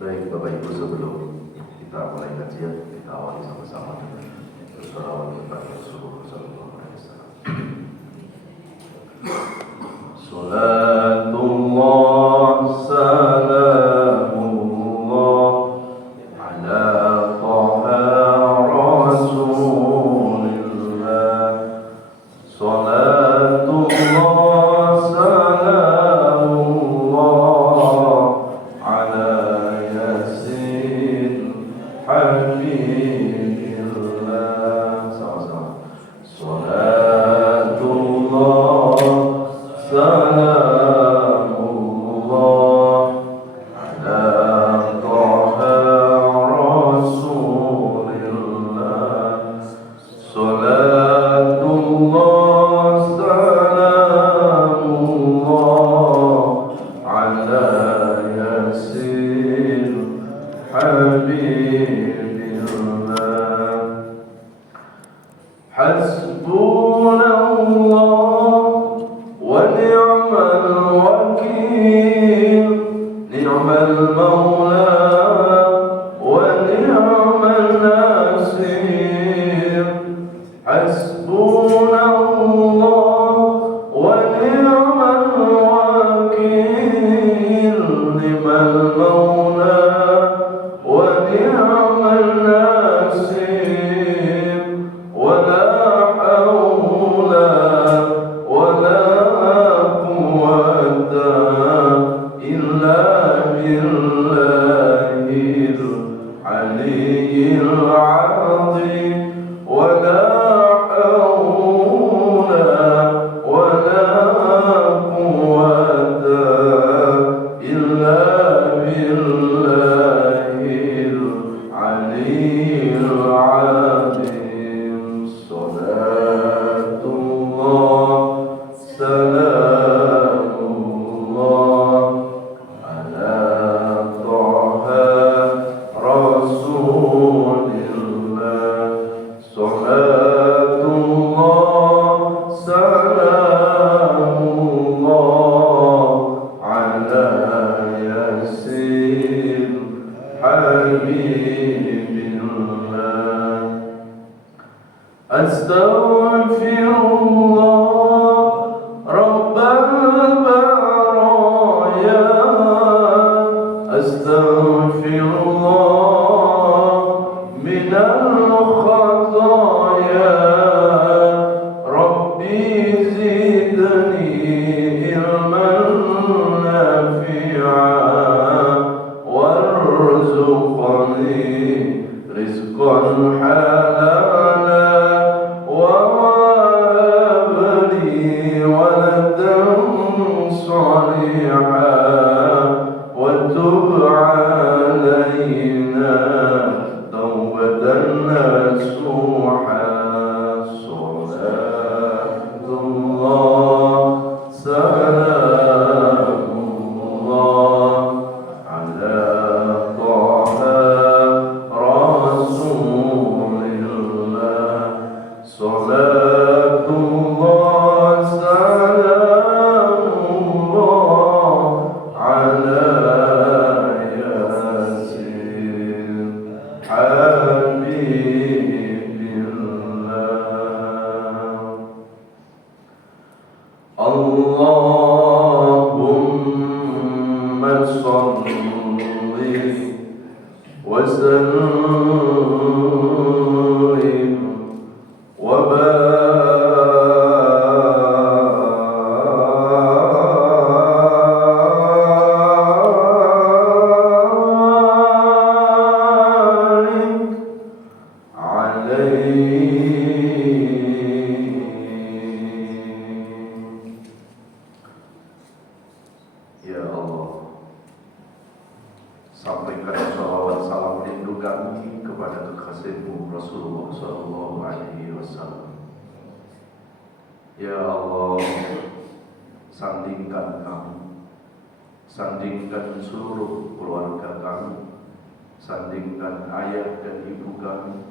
Baik Bapak Ibu, sebelum kita mulai kajian, kita awali sama-sama dengan bersolawat kepada Rasulullah Sallallahu Alaihi Wasallam. Salatullah salamullah ala Taha Rasulillah. Salatullah salamullah ala Yasin Habibillah. Sama-sama. Salatullah salamullah ala Taha Rasulillah. Salatullah salamullah ala Yasin Habibillah. Hasbunallah wa ni'mal wakil, ni'mal maula wa ni'mal nasir. Hasbunallah wa ni'mal wakil, ni'mal maula wa ni'mal nasir. Wala hawla wala quwwata illa billahil aliyyil azim. Wala hawla wala quwwata illa billahil aliyyil azim. Salatullah salamullah ala Taha Rasulillah. Salatullah salamullah ala Yasin Habibillah. Astaghfirullah Rabbal baraya. Astaghfirullah minal khataya. Rabbi zidni ilman nafi'a warzuqni rizqan halala wa wahab li waladan salihan wa tub alayna tawbatan nasuha. Salatullah salamullah ala Taha Rasulillah. Salatullah salamullah ala Yasin Habibillah. Allahumma salli wa sallim wa barik alaihi. Ya Allah, sampaikan salawat salam rindu kami kepada kekasihmu Rasulullah Sallallahu Alaihi Wasallam. Ya Allah, sandingkan kami, sandingkan seluruh keluarga kami, sandingkan ayah dan ibu kami,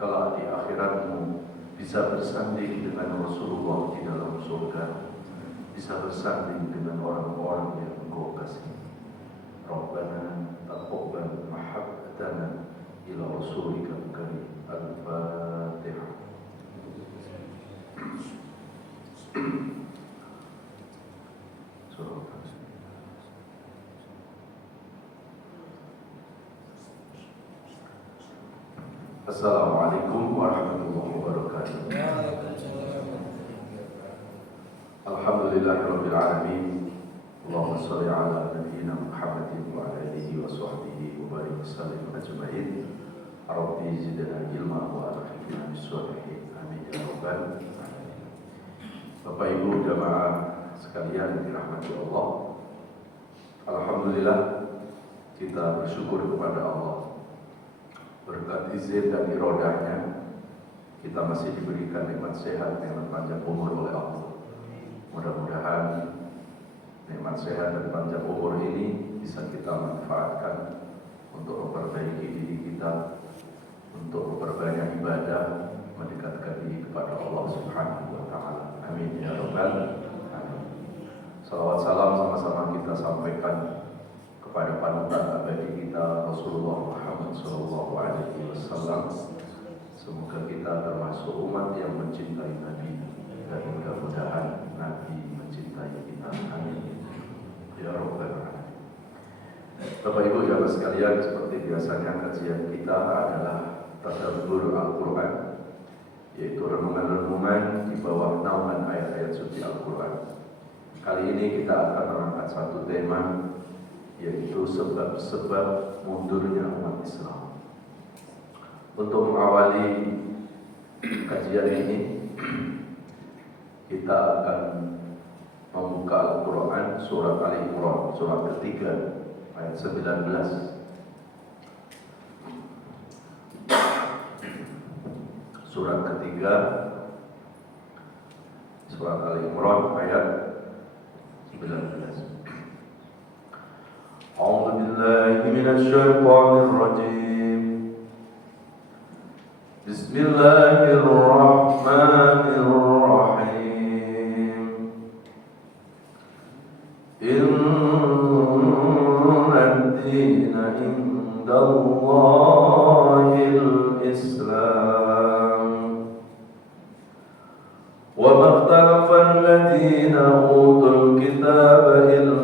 kelak di akhiratmu bisa bersanding dengan Rasulullah di dalam surga, bisa bersanding dengan orang-orang yang Engkau kasih. Rabbana taqabbal إلى رسولك الكريم. الفاتحة. Assalamualaikum warahmatullahi wabarakatuh. Alhamdulillahirabbil alamin. Allahumma shalli ala nabiyyina Muhammadin wa ala alihi wa sahbihi wa barik wasallim ajma'in. Rabbi zidna ilma wa alhiqna bis-shalihin. Amin ya rabbal alamin. Bapak Ibu jamaah sekalian yang dirahmati Allah, alhamdulillah kita bersyukur kepada Allah. Berkat izin dan irodahnya kita masih diberikan nikmat sehat, nikmat panjang umur oleh Allah. Mudah-mudahan nikmat sehat dan panjang umur ini bisa kita manfaatkan untuk memperbaiki diri kita, untuk memperbanyak ibadah, mendekatkan diri kepada Allah Subhanahu wa taala. Amin ya rabbal alamin. Salawat salam sama-sama kita sampaikan kepada panutan abadi kita Rasulullah Muhammad SAW. Semoga kita termasuk umat yang mencintai Nabi dan mudah-mudahan Nabi mencintai kita. Amin ya rabbal alamin. Bapak Ibu jamaah sekalian, seperti biasanya kajian kita adalah tadabbur Al-Quran, yaitu renungan-renungan di bawah naungan ayat-ayat suci Al-Quran. Kali ini kita akan mengangkat satu tema, yaitu sebab-sebab mundurnya umat Islam. Untuk mengawali kajian ini, kita akan membuka Al-Quran surat Al-Imran, surat ketiga, ayat 19. Surat ketiga, surat Al-Imran, ayat 19. أعوذ بالله من الشيطان الرجيم. بسم الله الرحمن الرحيم. إن الدين عند الله الإسلام وما اختلف الذين أوتوا الكتاب إلا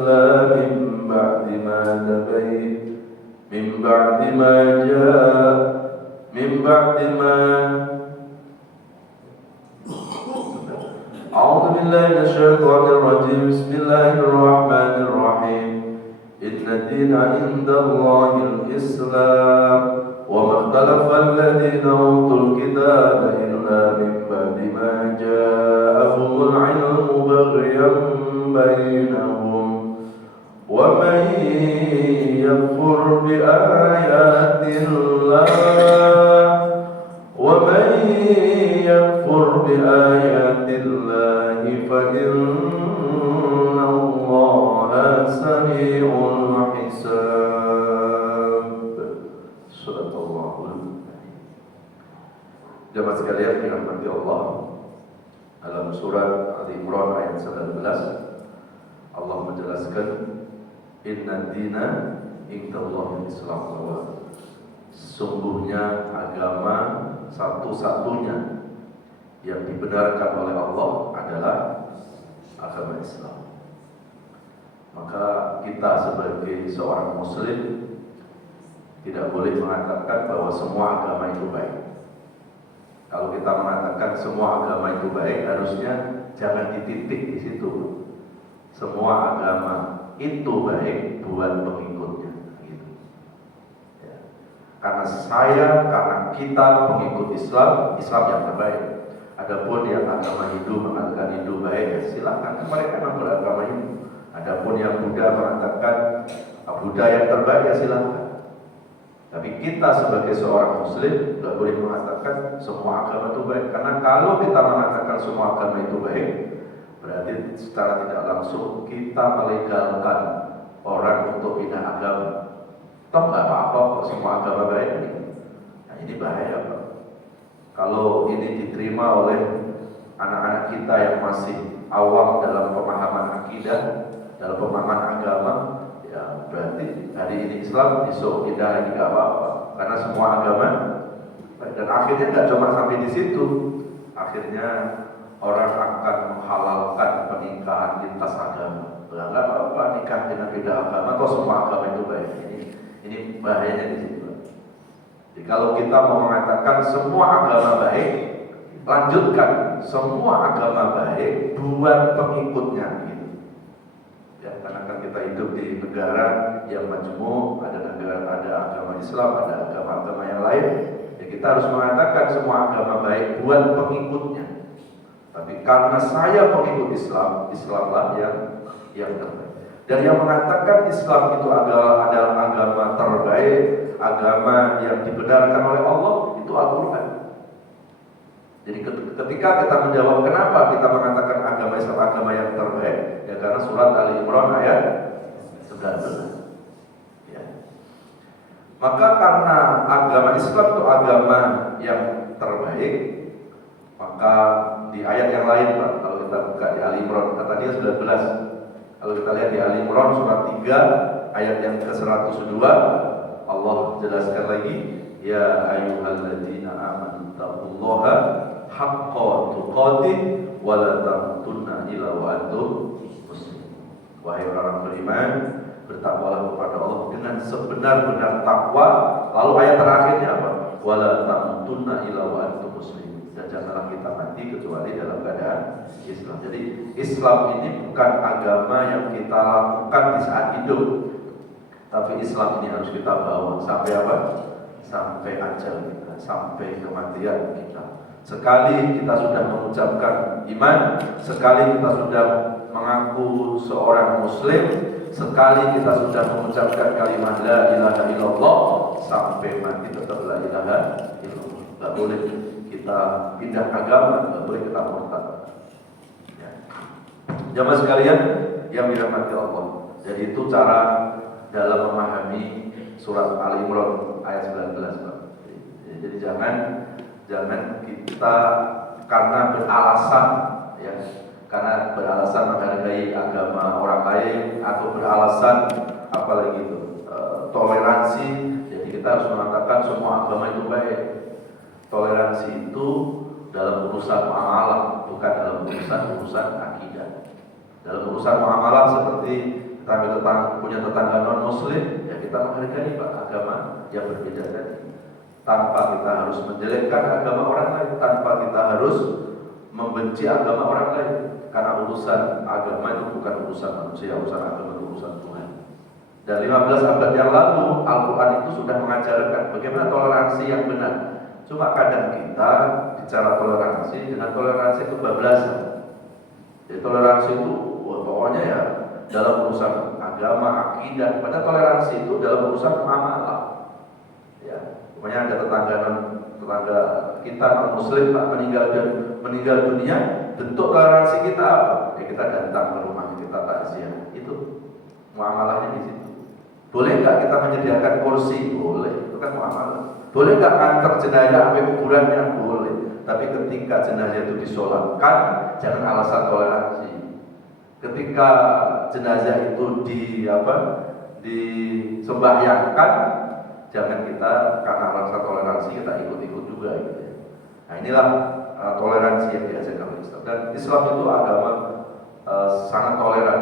أعوذ بالله من الشيطان الرجيم. بسم الله الرحمن الرحيم. إن الدين عند الله الإسلام وما اختلف الذين أوتوا الكتاب إلا من بعد ما جاءهم العلم بغيا بينهم ومن يكفر بآيات الله فإن الله سميع حساب. Subhanallah. Jemaah sekalian yang dirahmati Allah, dalam surat Al-Imran ayat 19 Allah menjelaskan inna dina indallahil Islam, bahwa sesungguhnya agama satu-satunya yang dibenarkan oleh Allah adalah agama Islam. Maka kita sebagai seorang muslim tidak boleh mengatakan bahwa semua agama itu baik. Kalau kita mengatakan semua agama itu baik, harusnya jangan dititik di situ. Semua agama itu baik buat pengikutnya, gitu. Ya. Karena kita pengikut Islam, Islam yang terbaik. Adapun yang agama Hindu mengatakan Hindu baik, ya silakan, mereka memang beragama Hindu. Adapun yang Buddha mengatakan Buddha yang terbaik, ya silakan. Tapi kita sebagai seorang muslim tidak boleh mengatakan semua agama itu baik. Karena kalau kita mengatakan semua agama itu baik, berarti secara tidak langsung kita melegalkan orang untuk pindah agama. Toh nggak apa-apa kok semua agama baik ini. Nah ini bahaya Pak. Kalau ini diterima oleh anak-anak kita yang masih awam dalam pemahaman akidah, dalam pemahaman agama, ya berarti hari ini Islam, besok pindah lagi nggak apa-apa. Karena semua agama baik. Dan akhirnya nggak cuma sampai di situ. Akhirnya orang akan menghalalkan pernikahan lintas agama. Nggak apa-apa nikah dengan beda agama, kok semua agama itu baik. Ini bahayanya di situ. Jadi kalau kita mau mengatakan semua agama baik, lanjutkan semua agama baik buat pengikutnya gitu. Ya, karena kan kita hidup di negara yang majmuk, ada negara, ada agama Islam, ada agama-agama yang lain. Ya, kita harus mengatakan semua agama baik buat pengikutnya. Tapi karena saya pengikut Islam, Islamlah yang terbaik. Dan yang mengatakan Islam itu adalah agama terbaik, agama yang dibenarkan oleh Allah, itu Al-Quran. Jadi ketika kita menjawab kenapa kita mengatakan agama Islam agama yang terbaik, ya karena surat Ali Imran ayat 19. Ya. Maka karena agama Islam itu agama yang terbaik, maka di ayat yang lain, Pak, kalau kita buka di Ali Imran, kata dia 19. Kalau kita lihat di Ali Imran surat 3 ayat yang ke-102, Allah jelaskan lagi, ya ayyuhalladzina amanu taqullaha haqqa tuqatih wa la tamutunna illa wa antum muslimun. Wahai orang beriman, bertakwalah kepada Allah dengan sebenar-benar takwa. Lalu ayat terakhirnya apa? Wa la tamutunna illa wa antum muslimun. Dan janganlah kita mati kecuali dalam keadaan Islam. Jadi Islam ini bukan agama yang kita lakukan di saat hidup, tapi Islam ini harus kita bawa sampai apa? Sampai ajal kita, sampai kematian kita. Sekali kita sudah mengucapkan iman, sekali kita sudah mengaku seorang muslim, sekali kita sudah mengucapkan kalimat la ilaha illallah, sampai mati tetap la ilaha illallah. Tidak boleh kita pindah agama, tidak boleh kita murtad. Ya. Jamaah sekalian yang dirahmati Allah. Jadi itu cara dalam memahami surat Ali Imran ayat 19, Pak. Jadi jangan kita karena beralasan, ya, karena beralasan menghargai agama orang lain atau beralasan apalagi itu toleransi. Jadi kita harus mengatakan semua agama itu baik. Toleransi itu dalam urusan muamalah, bukan dalam urusan akidah. Dalam urusan muamalah seperti kita punya tetangga non muslim, ya kita menghargai Pak agama yang berbeda tadi. Tanpa kita harus menjelekkan agama orang lain, tanpa kita harus membenci agama orang lain. Karena urusan agama itu bukan urusan manusia, urusan agama itu urusan Tuhan. Dan 15 abad yang lalu Al-Quran itu sudah mengajarkan bagaimana toleransi yang benar. Cuma kadang kita bicara toleransi dengan toleransi kebablasan. Jadi toleransi itu pokoknya ya dalam urusan agama, akidah. Pada toleransi itu dalam urusan muamalah. Ya, pokoknya ada tetangga kita non muslim Pak meninggal dunia, bentuk toleransi kita apa? Ya kita datang ke rumah, kita takziah. Itu muamalahnya di situ. Boleh nggak kita menyediakan kursi? Boleh, itu kan muamalah. Boleh nggak antar jenazah sampai kuburannya? Boleh. Tapi ketika jenazah itu disolatkan, jangan alasan toleransi. Ketika jenazah itu disembahyangkan, jangan kita karena alasan toleransi kita ikut-ikut juga gitu ya. Nah inilah toleransi yang diajarkan oleh Islam. Dan Islam itu agama sangat toleran.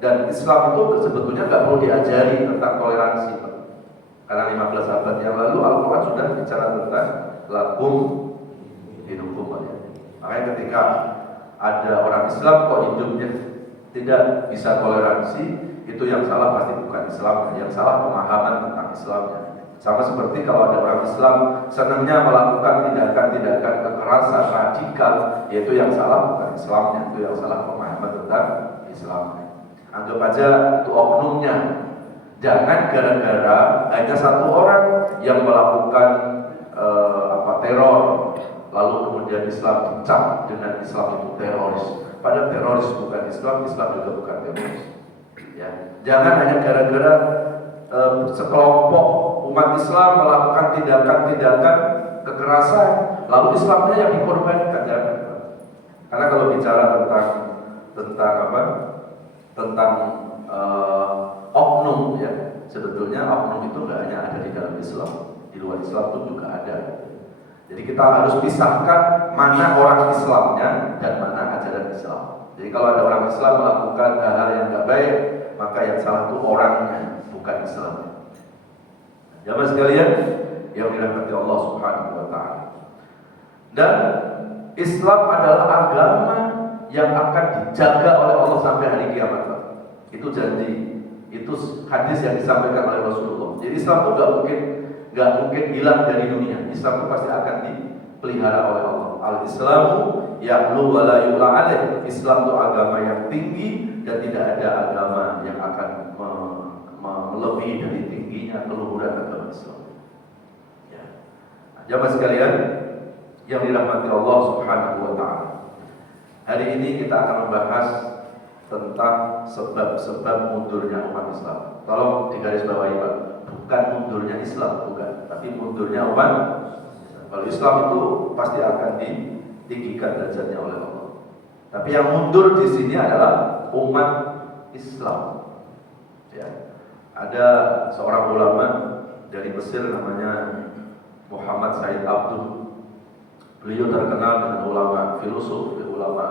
Dan Islam itu sebetulnya nggak perlu diajari tentang toleransi, karena 15 abad yang lalu Al-Quran sudah bicara tentang lakum dinukum ya. Makanya ketika ada orang Islam kok hidupnya tidak bisa toleransi, itu yang salah pasti bukan Islam, yang salah pemahaman tentang Islamnya. Sama seperti kalau ada orang Islam senangnya melakukan tindakan-tindakan kekerasan radikal, yaitu yang salah bukan Islamnya, itu yang salah pemahaman tentang Islamnya. Anggap aja itu oknumnya. Jangan gara-gara hanya satu orang yang melakukan teror, lalu kemudian Islam dicap dengan Islam itu teroris. Padahal teroris bukan Islam, Islam juga bukan teroris. Ya. Jangan hanya gara-gara sekelompok umat Islam melakukan tindakan-tindakan kekerasan, lalu Islamnya yang dikorbankan. Jangan. Karena kalau bicara tentang oknum ya, sebetulnya oknum itu nggak hanya ada di dalam Islam. di luar Islam pun juga ada. Jadi kita harus pisahkan mana orang Islamnya dan mana ajaran Islam. Jadi kalau ada orang Islam melakukan hal-hal yang tidak baik, maka yang salah itu orangnya, bukan Islamnya. Jamaah sekalian yang dirahmati Allah Subhanahu wa taala. Dan Islam adalah agama yang akan dijaga oleh Allah sampai hari kiamat. Itu janji, itu hadis yang disampaikan oleh Rasulullah. Jadi Islam itu nggak mungkin hilang dari dunia. Islam itu pasti akan dipelihara oleh Allah. Al-Islamu ya'lu wa la yu'la alaih. Islam itu agama yang tinggi dan tidak ada agama yang akan melebihi dari tingginya keluhuran agama Islam. Ya. Jamaah sekalian yang dirahmati Allah Subhanahu wa taala. Hari ini kita akan membahas tentang sebab-sebab mundurnya umat Islam. Tolong digarisbawahi Pak, bukan mundurnya Islam, bukan, tapi mundurnya umat. Kalau Islam itu pasti akan ditinggikan derajatnya oleh Allah. Tapi yang mundur di sini adalah umat Islam. Ya. Ada seorang ulama dari Mesir namanya Muhammad Said Abduh. Beliau terkenal dengan ulama filosof, ulama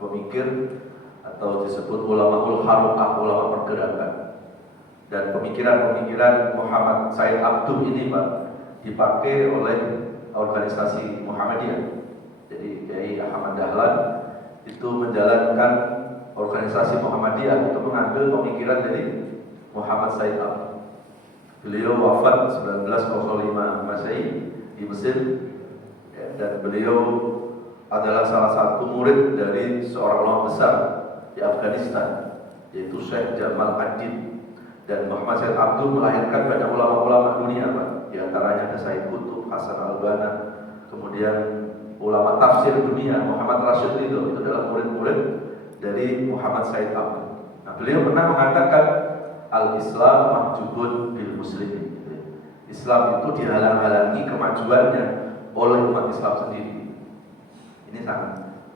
pemikir, atau disebut ulama harokah, ulama pergerakan. Dan pemikiran-pemikiran Muhammad Said Abduh ini Pak dipakai oleh organisasi Muhammadiyah. Jadi Kiai Ahmad Dahlan itu menjalankan organisasi Muhammadiyah, itu mengambil pemikiran dari Muhammad Said Abduh. Beliau wafat 1905 Masehi di Mesir, ya, dan beliau adalah salah satu murid dari seorang ulama besar di Afghanistan, yaitu Syekh Jamal Ad-Din. Dan Muhammad Said Abduh melahirkan banyak ulama-ulama dunia Pak. Di antaranya ada Said Qutb, Hasan al-Banna, kemudian ulama tafsir dunia Muhammad Rashid itu adalah murid-murid dari Muhammad Said Abduh. Nah, beliau pernah mengatakan al-Islam mahjubun bil muslimin. Islam itu dihalang-halangi kemajuannya oleh umat Islam sendiri. Ini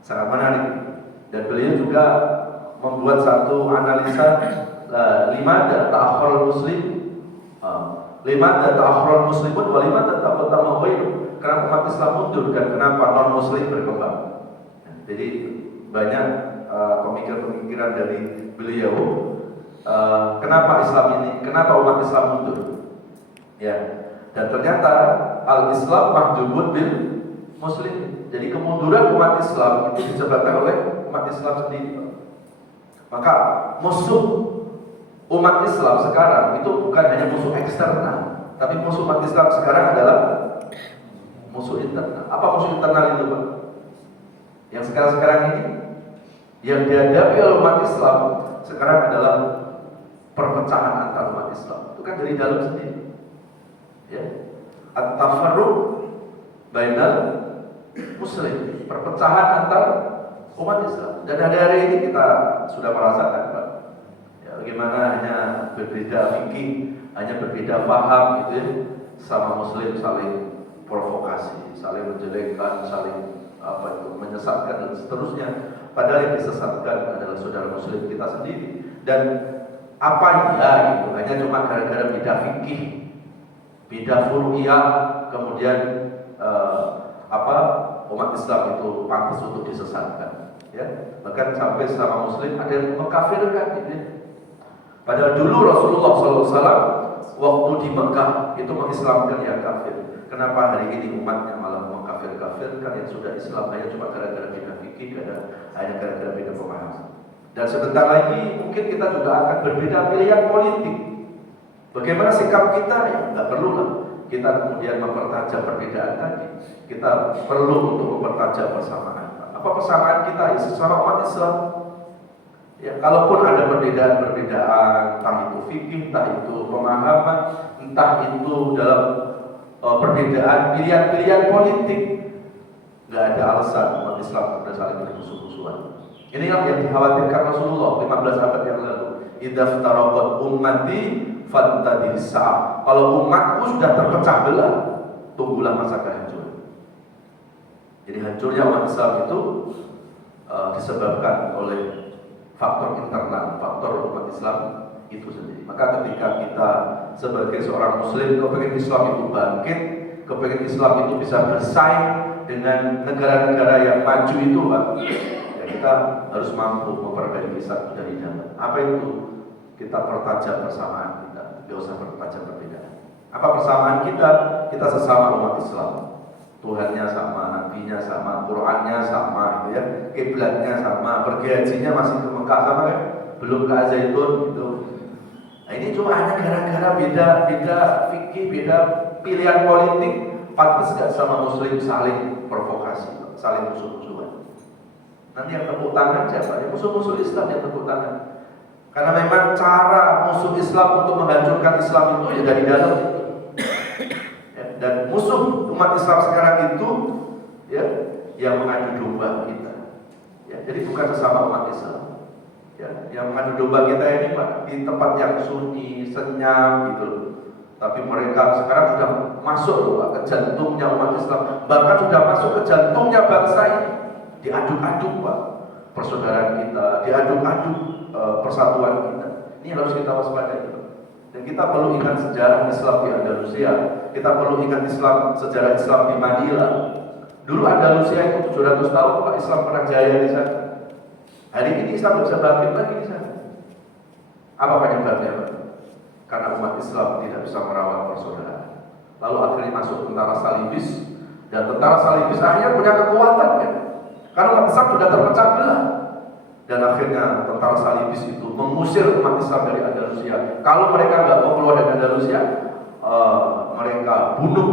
sangat menarik. Dan beliau juga membuat satu analisa limada ta'akhirul muslim, limada ta'akhirul muslimun wa limada taqaddama ghairuh. Kenapa umat Islam mundur dan kenapa non muslim berkembang. Jadi banyak pemikiran-pemikiran dari beliau. Kenapa Islam ini? Kenapa umat Islam mundur? Ya, dan ternyata al-Islam mahjubun bil muslim. Jadi kemunduran umat Islam itu disebabkan oleh umat Islam sendiri. Maka musuh umat Islam sekarang itu bukan hanya musuh eksternal, tapi musuh umat Islam sekarang adalah musuh internal. Apa musuh internal itu Pak? Yang sekarang ini yang dihadapi oleh umat Islam sekarang adalah perpecahan antar umat Islam. Itu kan dari dalam sendiri. Ya. At-tafarruq bainal muslim, perpecahan antar umat Islam. Dan hari ini kita sudah merasakan Pak. Ya, bagaimana hanya berbeda fikih, hanya berbeda paham gitu ya, sama muslim saling provokasi, saling menjelekkan, saling menyesatkan dan seterusnya. Padahal yang disesatkan adalah saudara muslim kita sendiri. Dan apa ya itu hanya cuma gara-gara beda fikih, beda furu'iyah, kemudian umat Islam itu pantas untuk disesatkan, ya. Bahkan sampai sama muslim ada yang mengkafirkan gitu ya. Padahal dulu Rasulullah SAW waktu di Mekah itu mengislamkan yang kafir. Kenapa hari ini umatnya malah mengkafir-kafirkan yang sudah Islam hanya cuma gara-gara beda fikih, hanya gara-gara beda pemahaman. Dan sebentar lagi mungkin kita juga akan berbeda pilihan politik. Bagaimana sikap kita? Ya nggak perlu lah kita kemudian mempertajam perbedaan tadi. Kita perlu untuk mempertajam persamaan. Apa persamaan kita? Ya sesama umat Islam. Ya, kalaupun ada perbedaan-perbedaan, entah itu fikih, entah itu pemahaman, entah itu dalam perbedaan pilihan-pilihan politik, nggak ada alasan umat Islam sudah saling bermusuh-musuhan. Ini yang dikhawatirkan Rasulullah 15 abad yang lalu. Idza ftaraqat ummati fantadhis sa'ah. Kalau umatku sudah terpecah belah, tunggulah masa kehancuran. Jadi hancurnya umat Islam itu disebabkan oleh faktor internal, faktor umat Islam itu sendiri. Maka ketika kita sebagai seorang muslim kepengen Islam itu bangkit, kepengen Islam itu bisa bersaing dengan negara-negara yang maju itu, Pak, ya kita harus mampu memperbaiki satu dari dalam. Apa itu? Kita pertajam persamaan kita, tidak usah pertajam perbedaan. Apa persamaan kita? Kita sesama umat Islam. Tuhannya sama, nabinya sama, Qurannya sama, gitu ya, kiblatnya sama, pergi hajinya masih ke Mekah sama kan? Belum ke Zaitun gitu. Nah ini cuma hanya gara-gara beda fikih, beda pilihan politik, pantas gak sama muslim saling provokasi, saling musuh-musuhan. Nanti yang tepuk tangan siapa? Ya musuh-musuh Islam yang tepuk tangan. Karena memang cara musuh Islam untuk menghancurkan Islam itu ya dari dalam itu. Ya, dan musuh umat Islam sekarang itu ya yang mengadu domba kita. Ya, jadi bukan sesama umat Islam. Ya, yang mengadu domba kita ini Pak, di tempat yang sunyi, senyap gitu. Tapi mereka sekarang sudah masuk Pak, ke jantungnya umat Islam, bahkan sudah masuk ke jantungnya bangsa ini. Diaduk-aduk Pak, persaudaraan kita, diaduk-aduk persatuan kita. Ini harus kita waspadai. Dan kita perlu ingat sejarah Islam di Andalusia. Kita perlu ingat sejarah Islam di Manila. Dulu Andalusia itu 700 tahun Pak, Islam pernah jaya di sana. Hari ini Islam tidak bisa bangkit lagi di sana. Apa penyebabnya Pak? Karena umat Islam tidak bisa merawat persaudaraan. Lalu akhirnya masuk tentara Salibis, dan tentara Salibis akhirnya punya kekuatan kan? Karena umat Islam sudah terpecah belah. Dan akhirnya tentara Salibis itu mengusir umat Islam dari Andalusia. Kalau mereka nggak mau keluar dari Andalusia, mereka bunuh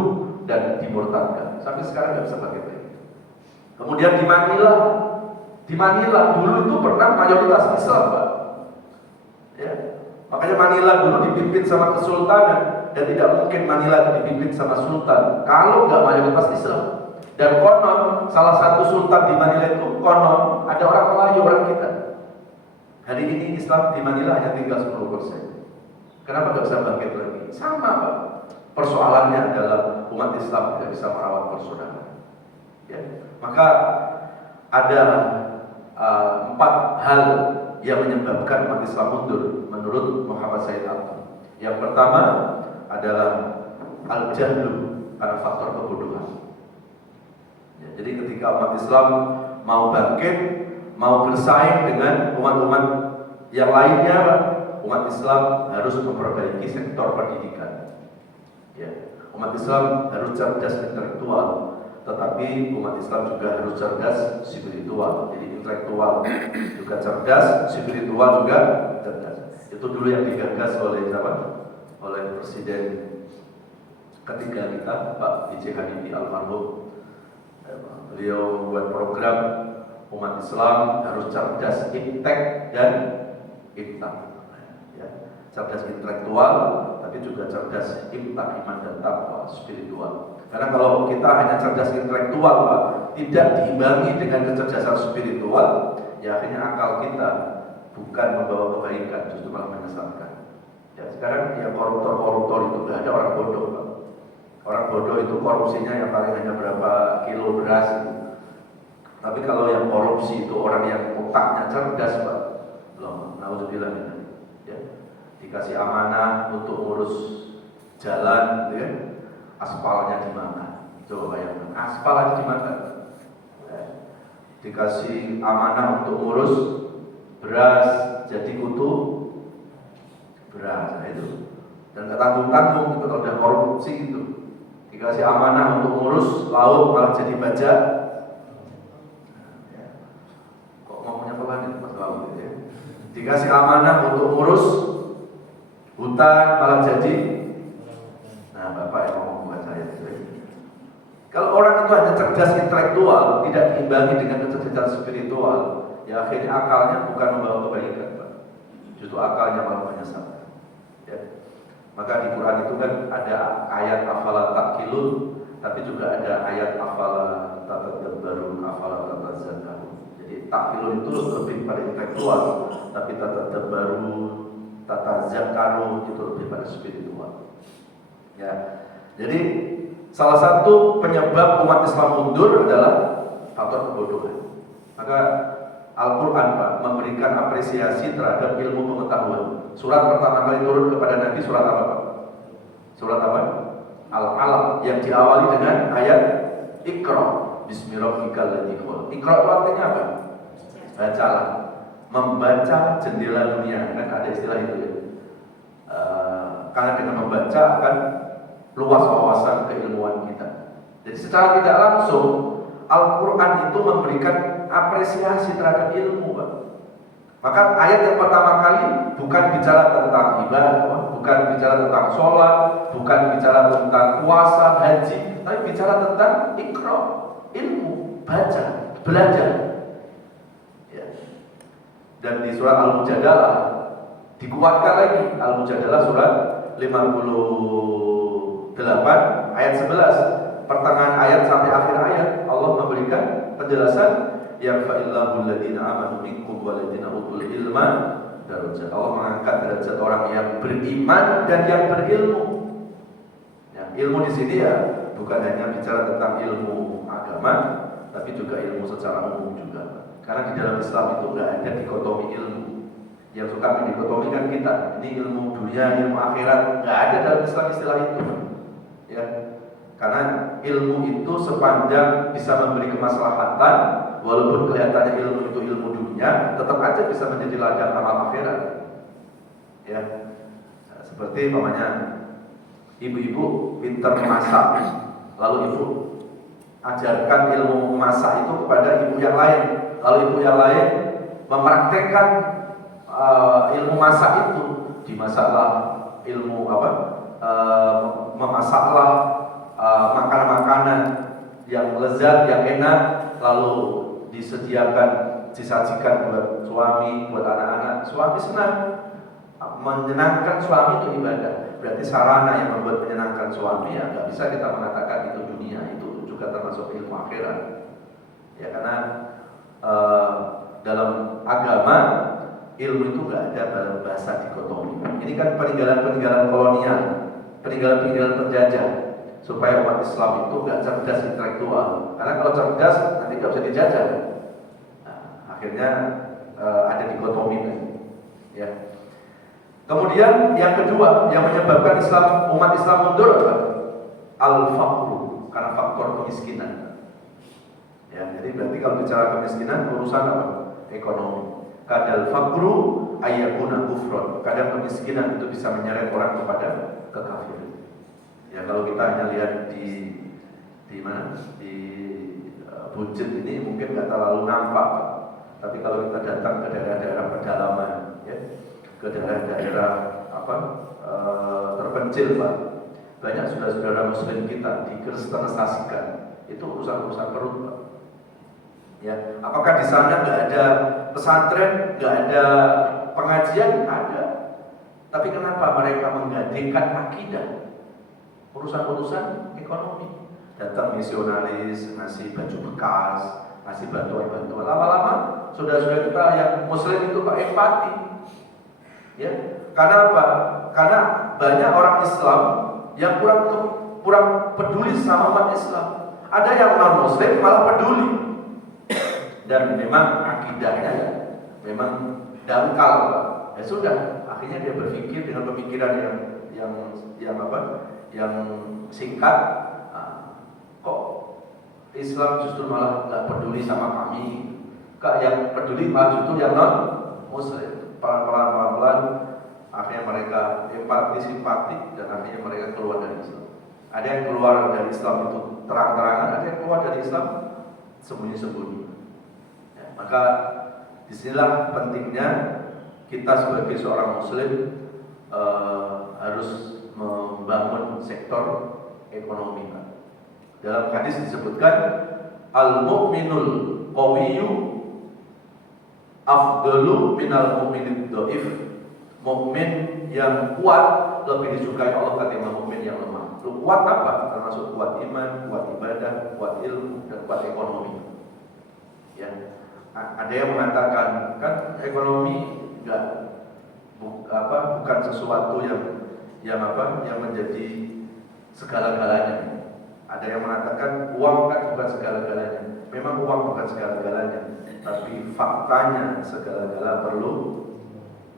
dan dimurtadkan. Sampai sekarang nggak bisa bangkit lagi. Kemudian di Manila dulu itu pernah mayoritas Islam, Pak. Ya. Makanya Manila dulu dipimpin sama kesultanan, dan tidak mungkin Manila dipimpin sama sultan kalau nggak mayoritas Islam. Dan konon salah satu sultan di Manila itu konon ada orang Melayu, orang kita. Hari ini Islam di Manila hanya tinggal 10%. Kenapa nggak bisa bangkit lagi? Sama Pak. Persoalannya adalah umat Islam tidak bisa merawat persaudaraan. Ya. Maka ada 4 hal yang menyebabkan umat Islam mundur menurut Muhammad Said Atta. Yang pertama adalah al-jahlu, karena faktor kebodohan. Ya, jadi ketika umat Islam mau bangkit, mau bersaing dengan umat-umat yang lainnya, umat Islam harus memperbaiki sektor pendidikan. Ya, umat Islam harus cerdas intelektual, tetapi umat Islam juga harus cerdas spiritual. Jadi intelektual juga cerdas, spiritual juga cerdas. Itu dulu yang digagas oleh siapa? Oleh Presiden ketiga kita, Pak B.J. Habibie almarhum. Beliau membuat program umat Islam harus cerdas iptek dan intak. Ya, cerdas intelektual, tapi juga cerdas intak, iman dan takwa, spiritual. Karena kalau kita hanya cerdas intelektual, Pak, tidak diimbangi dengan kecerdasan spiritual, ya akhirnya akal kita bukan membawa kebaikan, justru malah menyesatkan. Ya, sekarang ya koruptor itu nggak ada orang bodoh, Pak. Orang bodoh itu korupsinya yang paling hanya berapa kilo beras itu. Tapi kalau yang korupsi itu orang yang otaknya cerdas, Pak. Belum, naudzubillah ya. Dikasih amanah untuk urus jalan, gitu ya. Aspalnya di mana? Coba bayangkan, aspal aja di mana? Ya. Dikasih amanah untuk urus beras, jadi kutu beras, nah itu. Dan nggak tanggung-tanggung itu kalau udah korupsi gitu. Dikasih amanah untuk ngurus laut malah jadi bajak. Ya. Kok ngomongnya pelan ya Mas Laut ya? Dikasih amanah untuk ngurus hutan malah jadi. Nah Bapak yang ngomong bukan saya. Kalau orang itu hanya cerdas intelektual, tidak diimbangi dengan kecerdasan spiritual, ya akhirnya akalnya bukan membawa kebaikan, Pak. Justru akalnya malah menyesatkan. Ya. Maka di Quran itu kan ada ayat afala ta'qilun, tapi juga ada ayat afala tatadabbarun, afala tatazakkarun. Jadi ta'qilun itu lebih pada intelektual, tapi tatadabbarun, tatazakkarun itu lebih pada spiritual. Ya. Jadi salah satu penyebab umat Islam mundur adalah faktor kebodohan. Maka Al-Quran, Pak, memberikan apresiasi terhadap ilmu pengetahuan. Surat pertama kali turun kepada Nabi surat apa, Pak? diawali dengan ayat Iqra bismi rabbikal ladzi khalaq. Iqra itu artinya apa? Bacalah. Membaca jendela dunia, kan ada istilah itu ya. Karena dengan membaca akan luas wawasan keilmuan kita. Jadi secara tidak langsung Al-Quran itu memberikan apresiasi terhadap ilmu, Pak. Maka ayat yang pertama kali bukan bicara tentang ibadah, bukan bicara tentang sholat, bukan bicara tentang puasa, haji, tapi bicara tentang Iqra, ilmu, baca, belajar. Ya. Dan di surah Al-Mujadalah dikuatkan lagi. Al-Mujadalah surat 58 ayat 11, pertengahan ayat sampai akhir ayat Allah memberikan penjelasan yarfa'illahu alladhina amanu minkum waladhina utul ilma darajat. Allah mengangkat derajat orang yang beriman dan yang berilmu. Ya, ilmu di sini ya bukan hanya bicara tentang ilmu agama, tapi juga ilmu secara umum juga. Karena di dalam Islam itu nggak ada dikotomi ilmu. Yang suka mendikotomikan kita, ini ilmu dunia, ilmu akhirat, nggak ada dalam Islam istilah itu. Ya, karena ilmu itu sepanjang bisa memberi kemaslahatan, walaupun kelihatannya ilmu itu ilmu dunia, tetap aja bisa menjadi ladang amal akhirat. Ya, seperti namanya ibu-ibu pintar memasak, lalu ibu ajarkan ilmu memasak itu kepada ibu yang lain, lalu ibu yang lain mempraktekkan ilmu masak itu, dimasaklah ilmu memasaklah makanan-makanan yang lezat, yang enak, lalu disajikan buat suami, buat anak-anak. Suami senang, menyenangkan suami itu ibadah. Berarti sarana yang membuat menyenangkan suami, ya nggak bisa kita mengatakan itu dunia, itu juga termasuk ilmu akhirat. Ya, karena dalam agama ilmu itu nggak ada dalam bahasa dikotomi. Ini kan peninggalan-peninggalan kolonial, peninggalan-peninggalan penjajah, supaya umat Islam itu nggak cerdas intelektual. Karena kalau cerdas nanti nggak bisa dijajah. Nah, akhirnya ada dikotomi kan. Ya. Kemudian yang kedua yang menyebabkan umat Islam mundur adalah al-faqru, karena faktor kemiskinan. Ya, jadi berarti kalau bicara kemiskinan urusan apa? Ekonomi. Kadal faqru ayyakuna kufron. Kadang kemiskinan itu bisa menyeret orang kepada kekafiran. Ya, kalau kita hanya lihat di mana? Di Buncit ini mungkin nggak terlalu nampak, tapi kalau kita datang ke daerah-daerah pedalaman, ya, ke daerah-daerah terpencil, Pak, banyak saudara-saudara Muslim kita dikristenisasikan. Itu urusan-urusan perut, Pak. Ya, apakah di sana nggak ada pesantren, nggak ada pengajian? Ada. Tapi kenapa mereka menggadaikan akidah? Urusan-urusan ekonomi. Datang misionaris, ngasih baju bekas, ngasih bantuan-bantuan. Lama-lama saudara-saudara kita yang Muslim itu Pak empati. Ya, karena apa? Karena banyak orang Islam yang kurang peduli sama umat Islam. Ada yang non Muslim malah peduli. Dan memang akidahnya ya, memang dangkal, ya sudah, akhirnya dia berpikir dengan pemikiran yang singkat. Kok Islam justru malah nggak peduli sama kami? Kak, yang peduli malah justru yang non Muslim. Pelan-pelan akhirnya mereka empati, simpati, dan akhirnya mereka keluar dari Islam. Ada yang keluar dari Islam itu terang-terangan, ada yang keluar dari Islam sembunyi-sembunyi. Maka disinilah pentingnya kita sebagai seorang Muslim harus membangun sektor ekonomi. Dalam hadis disebutkan al-mu'minul qawiyyu afdalu minal mu'minid dhaif. Mukmin yang kuat lebih disukai Allah ketimbang mukmin yang lemah. Kuat apa? Termasuk kuat iman, kuat ibadah, kuat ilmu, dan kuat ekonomi. Ya. Ada yang mengatakan kan ekonomi bukan sesuatu yang menjadi segala-galanya. Ada yang mengatakan uang kan bukan segala-galanya. Memang uang bukan segala-galanya, tapi faktanya segala-gala perlu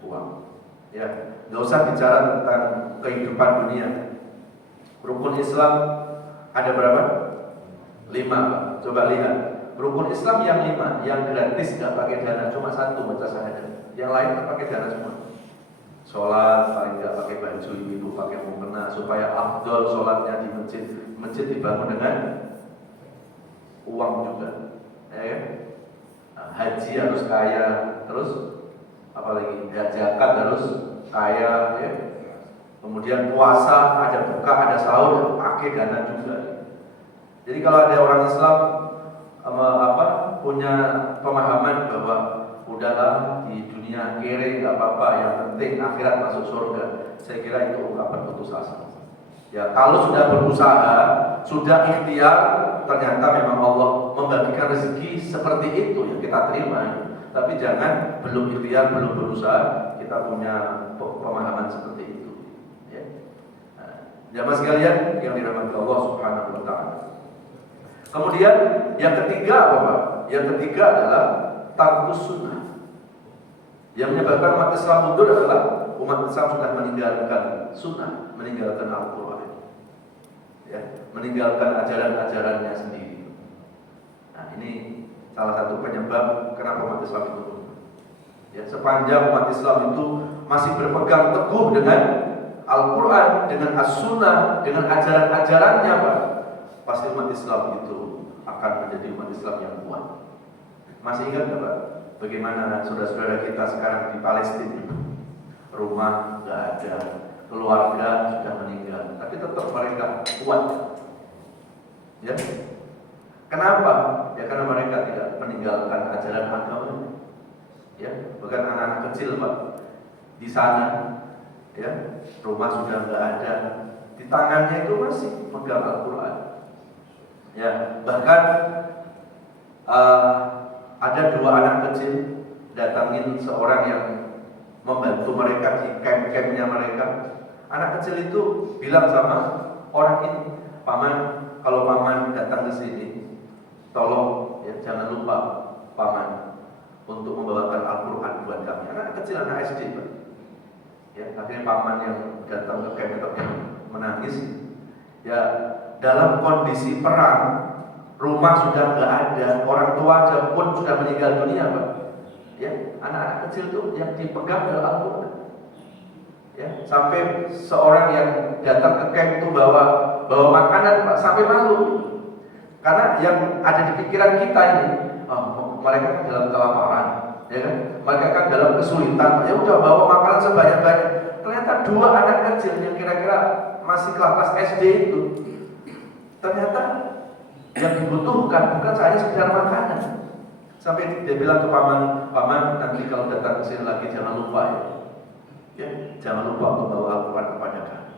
uang. Ya, nggak usah bicara tentang kehidupan dunia. Rukun Islam Ada berapa? 5. Coba lihat. Rukun Islam yang 5, yang gratis nggak pakai dana, cuma 1 baca syahadat. Yang lain pakai dana semua. Sholat paling nggak pakai baju itu, pakai mukena supaya afdol sholatnya di masjid. Masjid dibangun dengan uang juga. Ya. Nah, haji harus kaya, terus apalagi zakat harus kaya. Ya. Kemudian puasa ada buka, ada sahur, pakai dana juga. Jadi kalau ada orang Islam punya pemahaman bahwa udahlah di dunia kere nggak apa-apa, yang penting akhirat masuk surga, saya kira itu ungkapan putus asa. Ya kalau sudah berusaha, sudah ikhtiar, ternyata memang Allah membagikan rezeki seperti itu yang kita terima. Tapi jangan belum ikhtiar, belum berusaha, kita punya pemahaman seperti itu. Ya. Nah, jamaah sekalian yang dirahmati Allah Subhanahu Wa Taala. Kemudian yang ketiga apa Pak? Yang ketiga adalah tarkus sunnah. Yang menyebabkan umat Islam mundur adalah umat Islam sudah meninggalkan sunnah, meninggalkan Al-Quran, ya, meninggalkan ajaran-ajarannya sendiri. Nah ini salah satu penyebab kenapa umat Islam itu mundur. Ya, sepanjang umat Islam itu masih berpegang teguh dengan Al-Quran, dengan As-Sunnah, dengan ajaran-ajarannya Pak, pasti umat Islam itu akan menjadi umat Islam yang kuat. Masih ingat nggak Pak, bagaimana saudara-saudara kita sekarang di Palestina? Rumah nggak ada, keluarga sudah meninggal, tapi tetap mereka kuat. Ya, kenapa? Ya karena mereka tidak meninggalkan ajaran agama. Ya, bahkan anak-anak kecil Pak di sana, ya, rumah sudah nggak ada, di tangannya itu masih pegang Al-Quran. Ya, bahkan ada 2 anak kecil datangin seorang yang membantu mereka di camp-campnya mereka. Anak kecil itu bilang sama orang ini, paman, kalau paman datang ke sini, tolong ya jangan lupa paman untuk membawakan Al-Quran buat kami. Anak kecil, anak SD Pak. Ya, akhirnya paman yang datang ke camp itu menangis. Ya, dalam kondisi perang, rumah sudah nggak ada, orang tua aja pun sudah meninggal dunia Pak. Ya, anak-anak kecil itu yang dipegang adalah Al-Quran. Ya, sampai seorang yang datang ke camp itu bawa makanan Pak, sampai malu. Karena yang ada di pikiran kita ini, mereka kan dalam kelaparan, ya kan? Mereka kan dalam kesulitan, Pak. Ya udah bawa makanan sebanyak-banyak. Ternyata 2 anak kecil yang kira-kira masih kelas SD itu, ternyata yang dibutuhkan bukan hanya sekedar makanan. Sampai dia bilang ke paman nanti kalau datang ke sini lagi jangan lupa ya, jangan lupa untuk bawa Al-Quran kepada kami.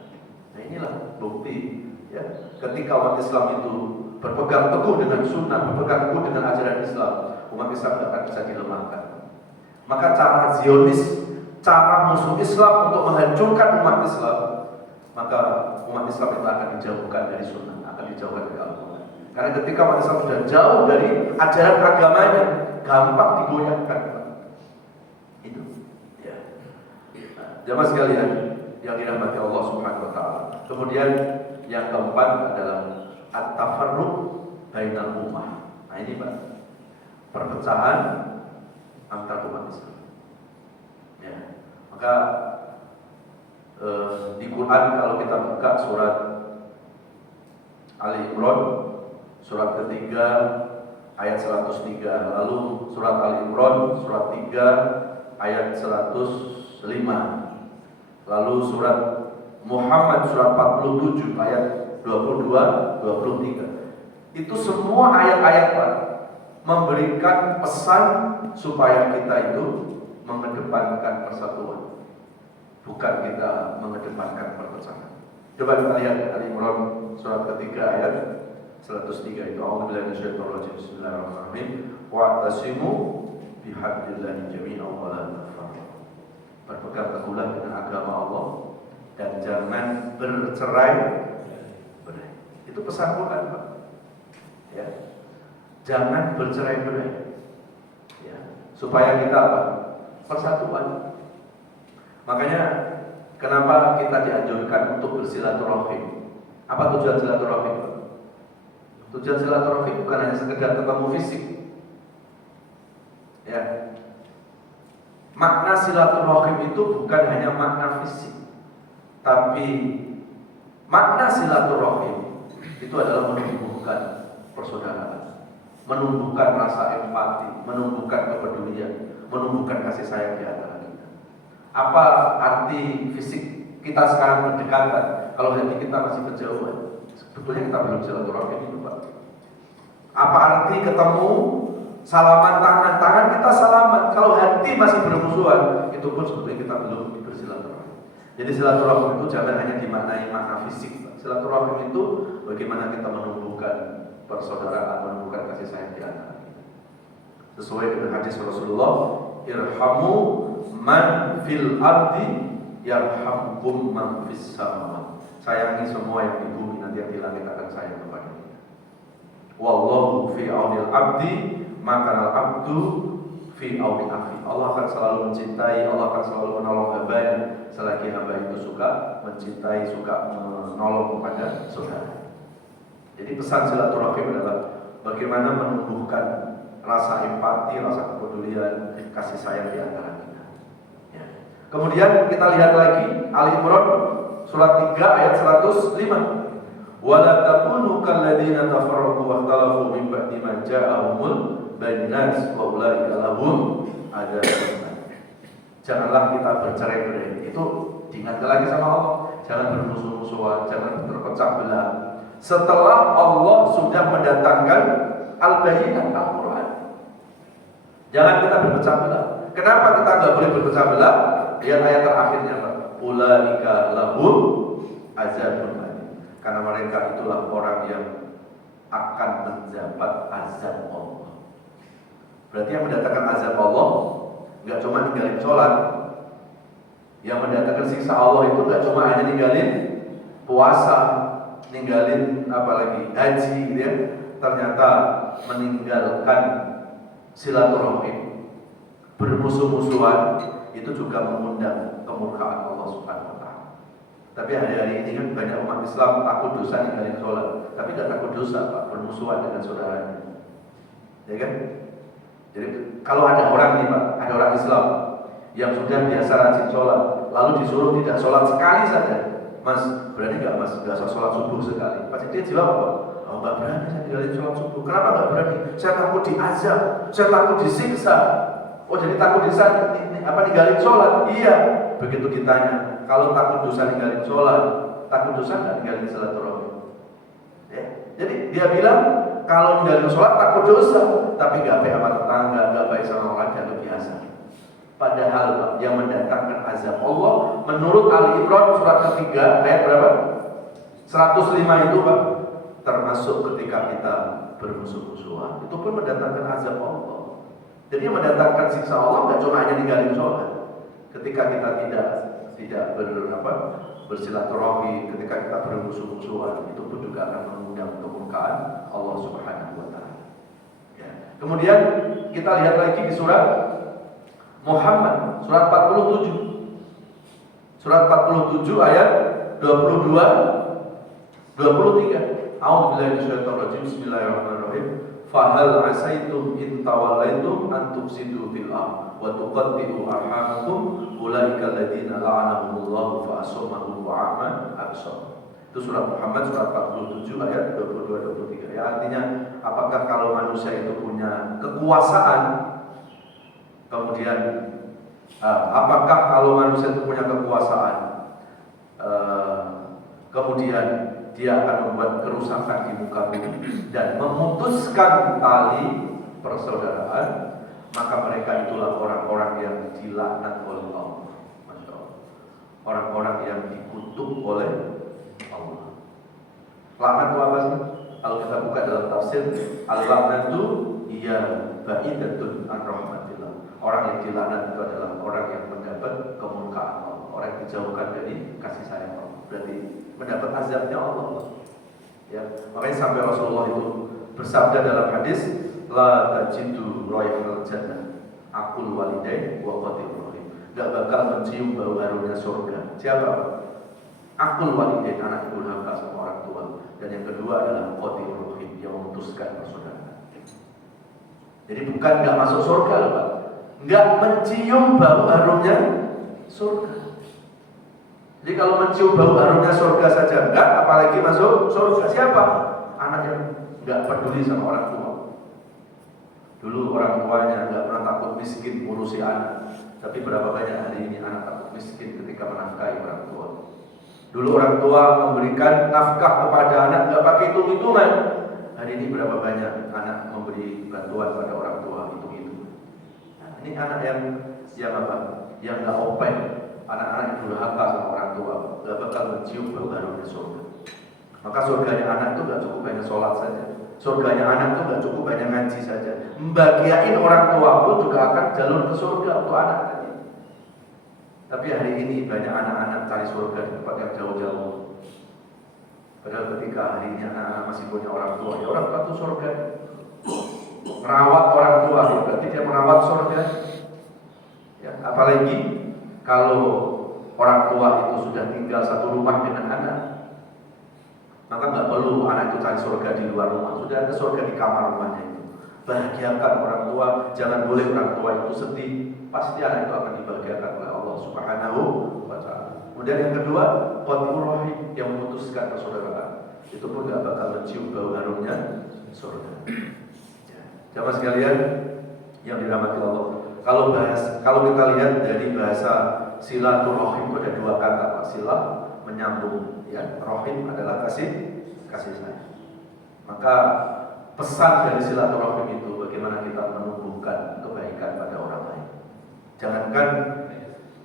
Nah inilah bukti, ya, ketika umat Islam itu berpegang teguh dengan sunnah, berpegang teguh dengan ajaran Islam, umat Islam tidak akan bisa dilemahkan. Maka cara Zionis, cara musuh Islam untuk menghancurkan umat Islam, maka umat Islam itu akan dijauhkan dari sunnah, akan dijauhkan dari Al-Quran. Karena ketika umat Islam sudah jauh dari ajaran agamanya, gampang digoyahkan. Itu, ya. Nah, jamaah sekalian yang dirahmati Allah Subhanahu Wa Taala. Kemudian yang keempat adalah at-tafarruq bainal ummah. Nah ini Pak, perpecahan antar umat Islam. Ya, maka di Quran kalau kita buka surat Ali Imran, surat ketiga ayat 103, lalu surat Ali Imran surat 3 ayat 105, lalu surat Muhammad surat 47 ayat 22-23. Itu semua ayat-ayat Pak memberikan pesan supaya kita itu mengedepankan persatuan, bukan kita mengedepankan perpecahan. Coba kita lihat Ali Imran surat ketiga ayat 103 itu. A'udzubillahi minasyaitonir rajim. Bismillahirrahmanirrahim. Wa'tasimu bihablillahi jami'an wa la tafarraqu. Berpegang teguhlah dengan agama Allah dan jangan bercerai-berai. Itu pesan Quran Pak. Ya. Jangan bercerai-berai. Ya. Supaya kita apa? Persatuan. Makanya kenapa kita dianjurkan untuk bersilaturahim? Apa tujuan silaturahim? Tujuan silaturahmi bukan hanya sekedar ketemu fisik. Ya. Makna silaturahim itu bukan hanya makna fisik, tapi makna silaturahim itu adalah menumbuhkan persaudaraan, menumbuhkan rasa empati, menumbuhkan kepedulian, menumbuhkan kasih sayang di antara kita. Apa arti fisik kita sekarang berdekatan kalau hati kita masih berjauhan? Sebetulnya kita belum silaturahim itu, Pak. Apa arti ketemu, salaman tangan kita salaman, kalau hati masih bermusuhan, itu pun sebetulnya kita belum bersilaturahmi. Jadi silaturahmi itu jangan hanya dimaknai makna fisik, Pak. Silaturahmi itu bagaimana kita menumbuhkan persaudaraan, menumbuhkan kasih sayang di antara kita. Sesuai dengan hadis Rasulullah, irhamu man fil ardi yarhamkum man fis sama. Sayangi semua yang di bumi, nanti yang di langit akan sayang kepada kita. Wallahu fi aunil abdi maka al-abdu fi auni akhi. Allah akan selalu mencintai, Allah akan selalu menolong hambanya selagi hamba itu suka mencintai, suka menolong kepada saudara. Jadi pesan silaturahim adalah bagaimana menumbuhkan rasa empati, rasa kepedulian, kasih sayang di antara kita. Ya. Kemudian kita lihat lagi Ali Imran surat 3 ayat 105. Wala takunu kalladzina tafarraqu wa ikhtalafu min ba'di ma ja'ahumul bayyinat wa ulaika lahum adzabun. Janganlah kita bercerai-berai. Itu diingatkan lagi sama Allah. Jangan bermusuh-musuhan, jangan terpecah belah. Setelah Allah sudah mendatangkan al-bayyinat, Al-Quran. Jangan kita berpecah belah. Kenapa kita enggak boleh berpecah belah? Lihat ayat terakhirnya, Pak. Ulaika lahum adzabun. Karena mereka itulah orang yang akan mendapat azab Allah. Berarti yang mendatangkan azab Allah nggak cuma ninggalin sholat. Yang mendatangkan siksa Allah itu nggak cuma hanya ninggalin puasa, ninggalin apalagi haji, gitu ya. Ternyata meninggalkan silaturahim, bermusuh-musuhan, itu juga mengundang kemurkaan Allah Subhanahu wa taala. Tapi hari-hari ini kan banyak umat Islam takut dosa ninggalin sholat, tapi gak takut dosa, Pak, bermusuhan dengan saudaranya, ya kan? Jadi kalau ada orang nih, Pak, ada orang Islam yang sudah biasa rajin sholat, lalu disuruh tidak sholat sekali saja, Mas, berani gak Mas? Gak usah sholat subuh sekali. Pasti dia jawab, Pak, oh gak berani saya ninggalin sholat subuh. Kenapa gak berani? Saya takut diazab, saya takut disiksa. Oh jadi takut ninggalin sholat? Iya. Begitu ditanya, kalau takut dosa ninggalin sholat, takut dosa nggak ninggalin silaturahmi? Ya. Jadi dia bilang kalau ninggalin sholat takut dosa, tapi nggak baik sama tetangga, nggak baik sama orang jatuh biasa. Padahal Pak, yang mendatangkan azab Allah menurut Ali Imran surat ketiga ayat berapa? 105 itu, Pak, termasuk ketika kita bermusuh-musuhan, itu pun mendatangkan azab Allah. Jadi yang mendatangkan siksa Allah nggak cuma hanya ninggalin sholat. Ketika kita tidak bersilaturahmi, ketika kita bermusuh-musuhan, itu pun juga akan mengundang kemurkaan Allah Subhanahu wa taala. Ya. Kemudian kita lihat lagi di surat Muhammad, surat 47. Surat 47 ayat 22 23. A'udzubillahi minasyaitonir rajim. Bismillahirrahmanirrahim. Fahal asaitum in tawallaitum an tufsidu fil ardh wa tuqatti'u arhamakum ulaika alladziina la'anahumullahu fa asammahum wa a'ma absar. Itu surat Muhammad surat 47 ayat 22 23. Ya, artinya apakah kalau manusia itu punya kekuasaan, kemudian apakah kalau manusia itu punya kekuasaan, kemudian dia akan membuat kerusakan di muka bumi dan memutuskan tali persaudaraan, maka mereka itulah orang-orang yang dilaknat oleh Allah. Masya Allah. Orang-orang yang dikutuk oleh Allah. Laknat itu apa sih? Kalau kita buka dalam tafsir, al-laknatu iya ba'idatun an rahmatillah. Orang yang dilaknat itu adalah orang yang mendapat kemurkaan Allah, orang yang dijauhkan dari kasih sayang Allah, berarti mendapat azabnya Allah. Ya, makanya sampai Rasulullah itu bersabda dalam hadis, la tajidu raihal jannah aqul walidain wa qatil rahim. Enggak bakal mencium bau harumnya surga. Siapa? Aqul walidain, anak ibu hamba sama orang tua, dan Dan yang kedua adalah qadirur rahim, yang memutuskan persaudaraan. Jadi bukan nggak masuk surga loh Pak, nggak mencium bau harumnya surga. Jadi kalau mencium bau harumnya surga saja enggak, apalagi masuk surga. Siapa? Anak yang nggak peduli sama orang tua. Dulu orang tuanya nggak pernah takut miskin ngurusi anak, tapi berapa banyak hari ini anak takut miskin ketika menafkahi orang tua. Dulu orang tua memberikan nafkah kepada anak nggak pakai hitung-hitungan. Hari ini berapa banyak anak memberi bantuan pada orang tua hitung-hitungan. Nah, ini anak yang apa? Yang nggak open, anak-anak yang durhaka sama orang tua, nggak bakal mencium bau harumnya surga. Maka surganya anak itu nggak cukup banyak sholat saja. Surganya anak itu nggak cukup banyak ngaji saja. Membahagiain orang tua pun juga akan jalur ke surga untuk anak tadi. Tapi hari ini banyak anak-anak cari surga di tempat yang jauh-jauh. Padahal ketika hari ini anak-anak masih punya orang tua, ya orang tua itu surga. Merawat orang tua, ya berarti dia merawat surga. Ya, apalagi kalau orang tua itu sudah tinggal satu rumah dengan anak, maka nggak perlu anak itu cari surga di luar rumah, sudah ada surga di kamar rumahnya itu. Bahagiakan orang tua, jangan boleh orang tua itu sedih. Pasti anak itu akan dibahagiakan oleh Allah Subhanahu wa Ta'ala. Kemudian yang kedua, qadirur rahim, yang memutuskan persaudaraan. Itu pun nggak bakal mencium bau harumnya surga. Ya. Jamaah sekalian yang dirahmati Allah. Kalau kita lihat dari bahasa silaturahim itu ada dua kata, Pak. Silah menyambung, ya. Rahim adalah kasih sayang. Maka pesan dari silaturahim itu bagaimana kita menumbuhkan kebaikan pada orang lain. Jangankan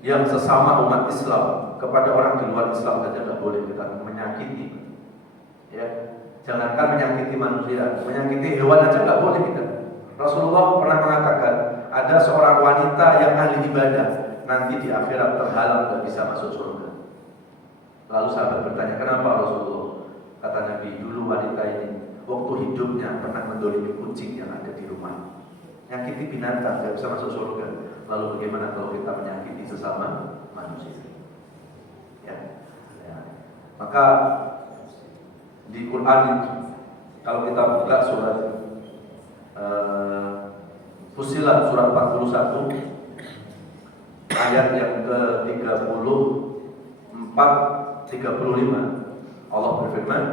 yang sesama umat Islam, kepada orang di luar Islam saja tidak boleh kita menyakiti. Ya, jangankan menyakiti manusia, menyakiti hewan aja nggak boleh kita. Rasulullah pernah mengatakan ada seorang wanita yang ahli ibadah nanti di akhirat terhalang nggak bisa masuk surga. Lalu sahabat bertanya, kenapa Rasulullah? Kata Nabi, dulu wanita ini waktu hidupnya pernah mendolimi kucing yang ada di rumah, nyakiti binatang, nggak bisa masuk surga. Lalu bagaimana kalau kita menyakiti sesama manusia? Ya. Maka di Quran itu, kalau kita buka surat Fussilat surat 41 ayat yang ke-34-35, Allah berfirman,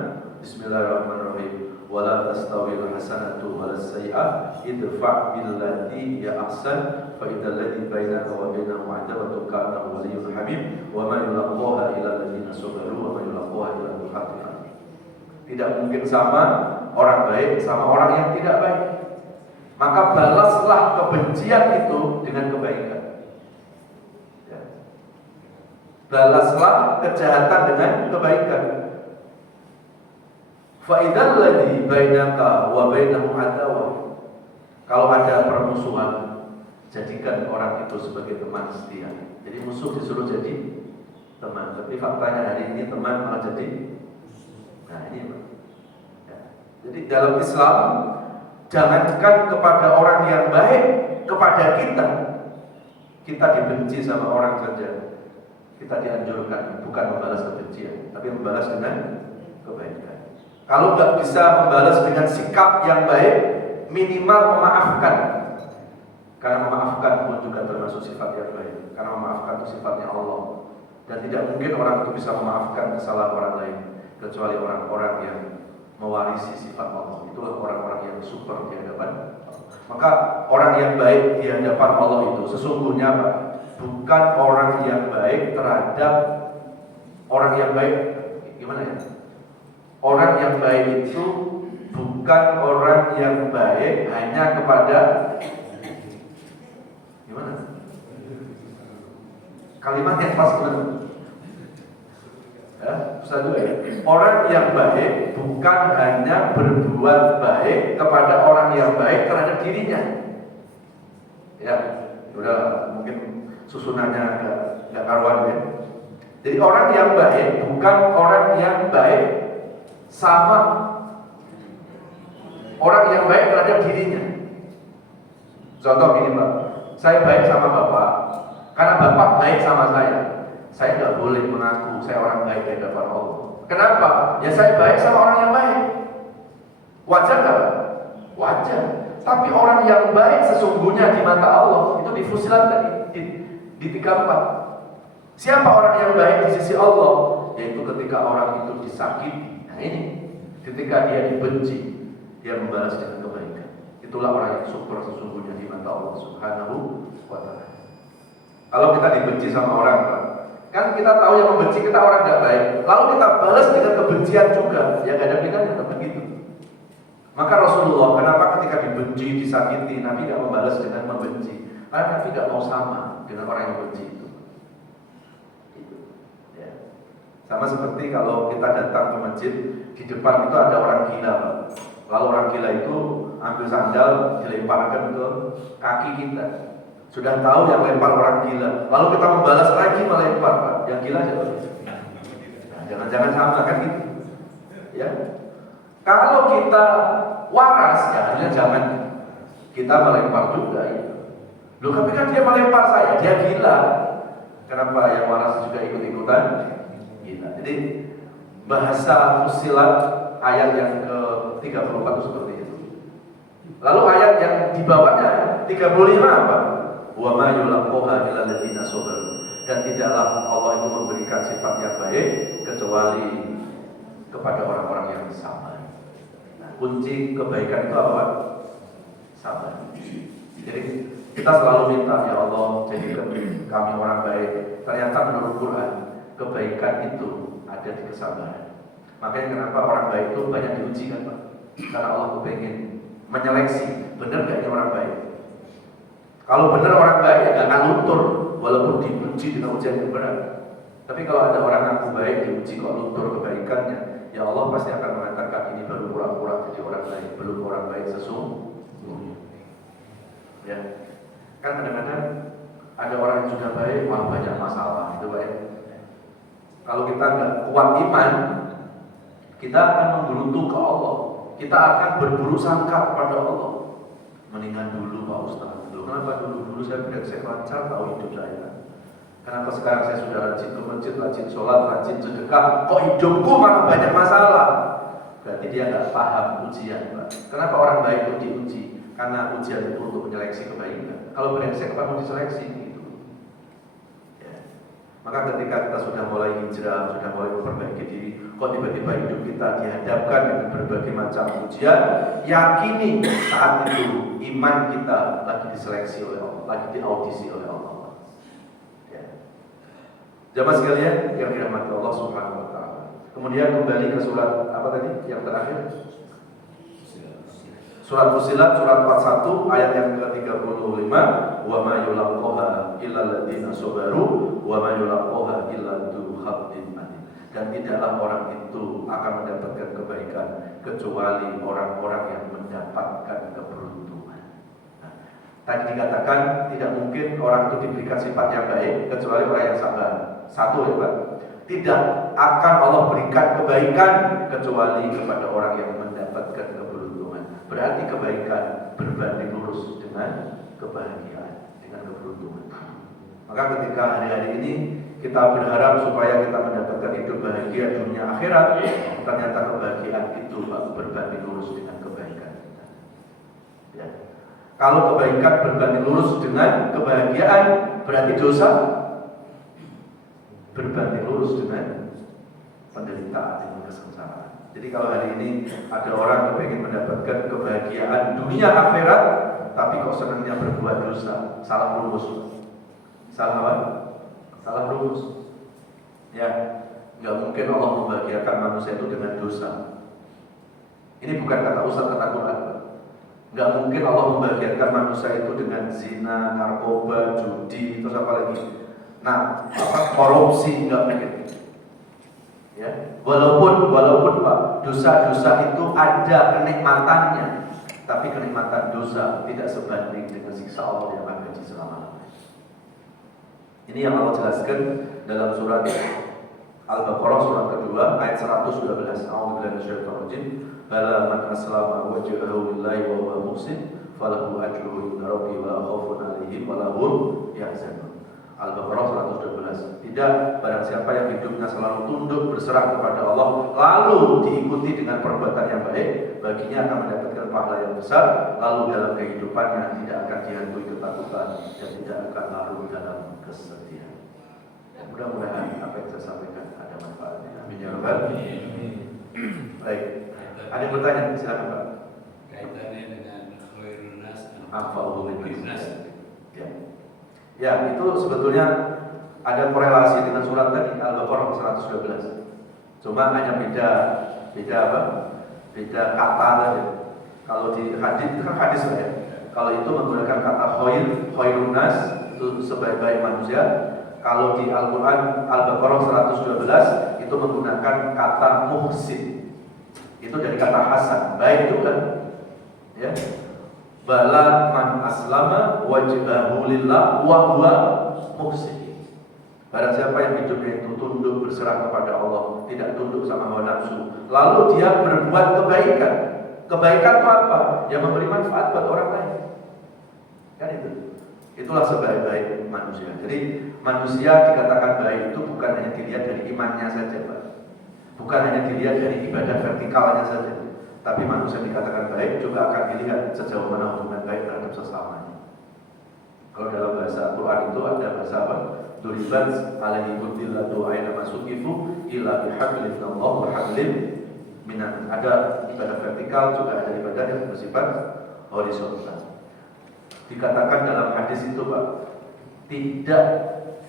Bismillahirrahmanirrahim. Wala tastawil hasanatu walas sayyi'ah idfa' billati ya ahsan fa idzal ladzi bainaka wa bainahu 'adawatun ka'annahu waliyyun hamim wa ma yulaqaha illa alladziina sabaru wa ma yulaqaha illa dzul hazzin 'azim. Tidak mungkin sama orang baik sama orang yang tidak baik. Maka balaslah kebencian itu dengan kebaikan. Ya. Balaslah kejahatan dengan kebaikan. Fa'idal ladzi bainaka wa bainahu adawah. Kalau ada permusuhan, jadikan orang itu sebagai teman setia. Jadi musuh disuruh jadi teman. Tapi faktanya hari ini teman malah jadi. Nah ini. Ya. Jadi dalam Islam, jangankan kepada orang yang baik, kepada kita dibenci sama orang saja. Kita dianjurkan bukan membalas kebencian, tapi membalas dengan kebaikan. Kalau nggak bisa membalas dengan sikap yang baik, minimal memaafkan. Karena memaafkan pun juga termasuk sifat yang baik. Karena memaafkan itu sifatnya Allah. Dan tidak mungkin orang itu bisa memaafkan kesalahan orang lain kecuali orang-orang yang mewarisi sifat Allah. Itulah orang-orang yang super di hadapan Allah. Maka orang yang baik di hadapan Allah itu sesungguhnya bukan orang yang baik terhadap orang yang baik. Gimana ya? Orang yang baik itu bukan orang yang baik hanya kepada gimana? Kalimat yang pas benar. Ya, Ustaz juga ya. Orang yang baik bukan hanya berbuat baik kepada orang yang baik terhadap dirinya. Ya, udah mungkin susunannya agak karuan ya. Jadi orang yang baik bukan orang yang baik sama orang yang baik terhadap dirinya. Contoh gini Pak, saya baik sama Bapak karena Bapak baik sama saya nggak boleh mengaku saya orang baik di hadapan Allah. Kenapa? Ya saya baik sama orang yang baik. Wajar nggak? Wajar. Tapi orang yang baik sesungguhnya di mata Allah itu di Fussilat di 34. Siapa orang yang baik di sisi Allah? Yaitu ketika orang itu disakiti. Nah ini, ketika dia dibenci, dia membalas dengan kebaikan. Itulah orang yang syukur sesungguhnya di mata Allah Subhanahu wa Ta'ala. Kalau kita dibenci sama orang, kan kita tahu yang membenci kita orang nggak baik, lalu kita balas dengan kebencian juga, ya nggak ada pilihan begitu. Maka Rasulullah kenapa ketika dibenci, disakiti, Nabi nggak membalas dengan membenci? Karena Nabi nggak mau sama dengan orang yang benci itu. Ya. Sama seperti kalau kita datang ke masjid, di depan itu ada orang gila, lalu orang gila itu ambil sandal dilemparkan ke kaki kita. Sudah tahu yang lempar orang gila, lalu kita membalas lagi melempar, Pak. Yang gila siapa? Nah, jangan-jangan sama kan gitu. Ya. Kalau kita waras, ya harusnya jangan kita melempar juga ya. Loh, tapi kan dia melempar saya, dia gila. Kenapa yang waras juga ikut-ikutan? Gila. Jadi bahasa Fussilat ayat yang ke-34 itu seperti itu. Lalu ayat yang di bawahnya 35 apa? Wa ma yulaqaha illa alladziina sabaru. Dan tidaklah Allah itu memberikan sifat yang baik kecuali kepada orang-orang yang sabar. Nah, kunci kebaikan itu apa? Sabar. Jadi kita selalu minta, ya Allah, jadikan kami orang baik. Ternyata menurut Quran, kebaikan itu ada di kesabaran. Makanya kenapa orang baik itu banyak diuji kan, Pak? Karena Allah tuh pengen menyeleksi, benar gak ini orang baik? Kalau benar orang baik ya gak akan luntur, walaupun diuji dengan ujian yang berat. Tapi kalau ada orang ngaku baik diuji kok luntur kebaikannya, ya Allah pasti akan mengatakan ini baru pura-pura jadi orang baik, belum orang baik sesungguhnya. Ya, kan kadang-kadang ada orang yang sudah baik, wah banyak masalah, itu baik. Kalau kita nggak kuat iman, kita akan menggerutu ke Allah, kita akan berburuk sangka kepada Allah. Mendingan dulu Pak Ustaz. Kenapa dulu saya brengsek lancar tahu hidup saya? Kenapa sekarang saya sudah rajin ke masjid, rajin sholat, rajin sedekah, kok hidupku malah banyak masalah? Berarti dia nggak paham ujian, Pak. Kenapa orang baik itu diuji? Karena ujian itu untuk menyeleksi kebaikan. Kalau brengsek apa mau diseleksi? Gitu. Ya. Maka ketika kita sudah mulai hijrah, sudah mulai memperbaiki diri, kok tiba-tiba hidup kita dihadapkan dengan berbagai macam ujian, yakini saat itu iman kita lagi diseleksi oleh Allah, lagi diaudisi oleh Allah. Ya. Jamaah sekalian yang dirahmati Allah Subhanahu wa Ta'ala. Kemudian kembali ke surat apa tadi? Yang terakhir. Surat Fussilat surat 41 ayat yang ke-35, wa ma yulaqaha illa alladziina sabaru wa ma yulaqaha illa dzu hazzin adzim. Dan tidaklah orang itu akan mendapatkan kebaikan kecuali orang-orang yang mendapatkan keberuntungan. Nah, tadi dikatakan tidak mungkin orang itu diberikan sifat yang baik kecuali orang yang sabar. Satu ya Pak, tidak akan Allah berikan kebaikan kecuali kepada orang yang mendapatkan keberuntungan. Berarti kebaikan berbanding lurus dengan kebahagiaan, dengan keberuntungan. Maka ketika hari-hari ini kita berharap supaya kita mendapatkan hidup bahagia dunia akhirat, ternyata kebahagiaan itu berbanding lurus dengan kebaikan kita. Ya. Kalau kebaikan berbanding lurus dengan kebahagiaan, berarti dosa berbanding lurus dengan penderitaan dan kesengsaraan. Jadi kalau hari ini ada orang yang ingin mendapatkan kebahagiaan dunia akhirat, tapi kok senangnya berbuat dosa, salah lurus. Salah apa? Salah lurus. Ya, nggak mungkin Allah membahagiakan manusia itu dengan dosa. Ini bukan kata Ustaz, kata Quran. Nggak mungkin Allah membahagiakan manusia itu dengan zina, narkoba, judi, terus apa lagi? Nah, korupsi, nggak mungkin. Ya, walaupun Pak, dosa-dosa itu ada kenikmatannya, tapi kenikmatan dosa tidak sebanding dengan siksa Allah yang akan gaji selama-lamanya. Ini yang Allah jelaskan dalam surat Al-Baqarah surat kedua ayat 112. A'udzubillahi minasyaitonir rajim. Bala man aslama wajhahu lillahi wa huwa muhsin falahu ajruhu inda rabbih wa la khaufun 'alaihim wa la hum yahzanun. Al-Baqarah 112. Tidak, barang siapa yang hidupnya selalu tunduk berserah kepada Allah, lalu diikuti dengan perbuatan yang baik, baginya akan mendapatkan pahala yang besar, lalu dalam kehidupannya tidak akan dihantui ketakutan dan tidak akan larut dalam kesedihan. Mudah-mudahan apa yang saya sampaikan ada manfaatnya. Amin ya rabbal alamin. Baik. Ada yang bertanya? Silakan Pak. Kaitannya dengan khairun nas Anfa'uhum linnas. Ya, itu sebetulnya ada korelasi dengan surat tadi Al-Baqarah 112. Cuma hanya beda apa? Beda kata saja. Kalau di hadis itu kan hadis ya. Kalau itu menggunakan kata khairun nas, itu sebaik-baik manusia. Kalau di Al-Qur'an Al-Baqarah 112 itu menggunakan kata muhsin. Itu dari kata hasan, baik juga. Ya. Bala man aslama wajhahu lillah wa huwa muhsin. Barang siapa yang hidupnya itu tunduk berserah kepada Allah, tidak tunduk sama hawa nafsu, lalu dia berbuat kebaikan. Kebaikan itu apa? Yang memberi manfaat buat orang lain. Kan itu. Itulah sebaik-baik manusia. Jadi manusia dikatakan baik itu bukan hanya dilihat dari imannya saja, Pak. Bukan hanya dilihat dari ibadah vertikalnya saja. Tapi manusia dikatakan baik juga akan dilihat sejauh mana hubungan baik terhadap sesamanya. Kalau dalam bahasa Quran itu ada bahasa apa? Duribat alaihi mudillatu aina masukifu ila bihablin Allah wa hablin minan. Ada ibadah vertikal, juga ada ibadah yang bersifat horizontal. Dikatakan dalam hadis itu, Pak, tidak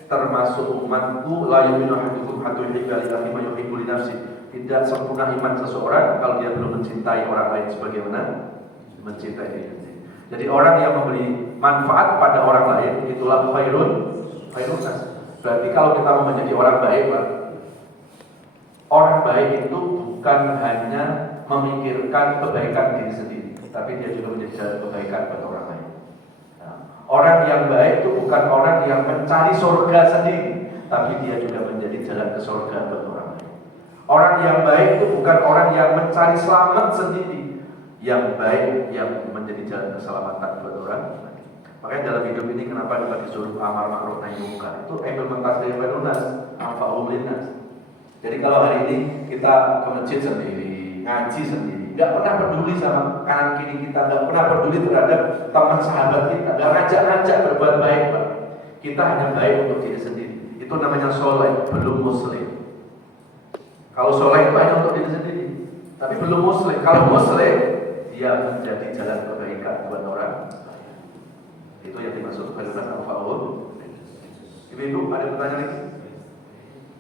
termasuk umatku la yu'minu ahadukum hatta yuhibba li akhihi ma yuhibbu li nafsihi. Tidak sempurna iman seseorang kalau dia belum mencintai orang lain sebagaimana mencintai diri sendiri. Jadi orang yang memberi manfaat pada orang lain itulah khairun nas. Berarti kalau kita mau menjadi orang baik, Pak, orang baik itu bukan hanya memikirkan kebaikan diri sendiri, tapi dia juga menjadi kebaikan buat orang lain. Nah, orang yang baik itu bukan orang yang mencari surga sendiri, tapi dia juga menjadi jalan ke surga buat orang lain. Orang yang baik itu bukan orang yang mencari selamat sendiri, yang baik yang menjadi jalan keselamatan buat orang lain. Makanya dalam hidup ini kenapa disuruh amar ma'ruf nahi munkar? Itu implementasi khairun nas, anfa'uhum linnas. Jadi kalau hari ini kita ke masjid sendiri, ngaji sendiri, nggak pernah peduli sama kanan kiri kita, nggak pernah peduli terhadap teman sahabat kita, nggak ngajak-ngajak berbuat baik, Pak. Kita hanya baik untuk diri sendiri. Itu namanya soleh, belum muslim. Kalau soleh itu hanya untuk diri sendiri, tapi belum muslim. Kalau muslim, dia menjadi jalan kebaikan buat orang. Itu yang dimaksud kalimat al-fa'ul. Ibu-ibu, ada pertanyaan lagi?